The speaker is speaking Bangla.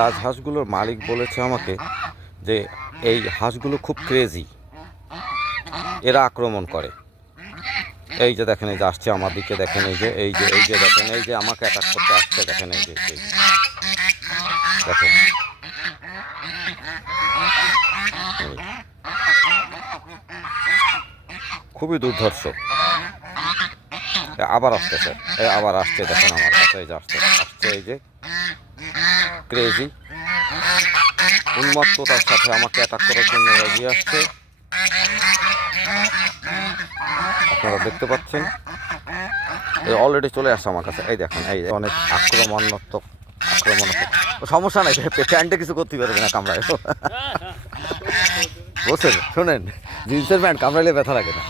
রাজহাঁসগুলোর মালিক বলেছে আমাকে যে এই হাঁসগুলো খুব ক্রেজি, এরা আক্রমণ করে। এই যে দেখেন, এই যে আসছে আমার দিকে, দেখেন এই যে দেখেন, এই যে আমাকে অ্যাটাক করতে আসছে, দেখেন এই যে দেখেন, খুবই দুর্ধর্ষ। আবার আসতেছে, আবার আসছে, দেখেন আমার কাছে, এই যে আসছে, এই যে ক্রেজি উন্মত্ততার সাথে আমাকে অ্যাটাক করার জন্য এগিয়ে আসছে। আপনারা দেখতে পাচ্ছেন, এই অলরেডি চলে আসছে আমার কাছে। এই দেখেন, এই অনেক আক্রমণাত্মক। সমস্যা নাই, প্যান্টে কিছু করতে পারবে না, কামড়ায়। বুঝছেন? শোনেন, জিন্সের প্যান্ট কামড়াইলে ব্যথা লাগে না,